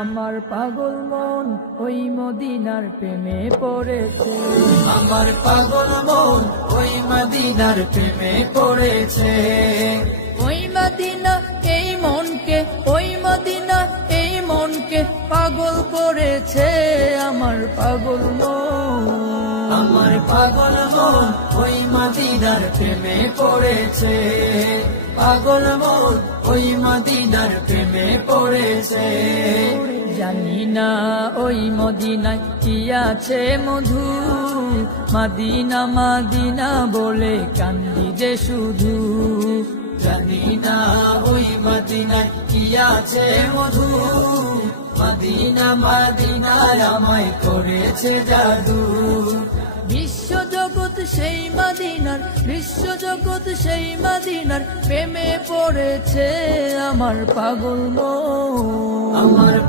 আমার পাগল মন ওই মদিনার প্রেমে পড়েছে, আমার পাগল মন ওই মদিনার প্রেমে পড়েছে। ওই মদিনা এই মনকে, ওই মদিনা এই মনকে পাগল করেছে আমার পাগল মন, আমার পাগল মন ওই মদিনার প্রেমে পড়েছে, পাগল মন ওই মদিনার প্রেমে পড়েছে। জানি না ওই মদিনায় কি আছে মধু, মদিনা মদিনা বলে কান্দি যে শুধু। জানি না ওই মদিনায় কি আছে মধু, মদিনা মদিনা আমায় করেছে জাদু। বিশ্বজগৎ সেই মদিনার, বিশ্বজগৎ সেই মদিনার প্রেমে পড়েছে আমার পাগল মন, আমার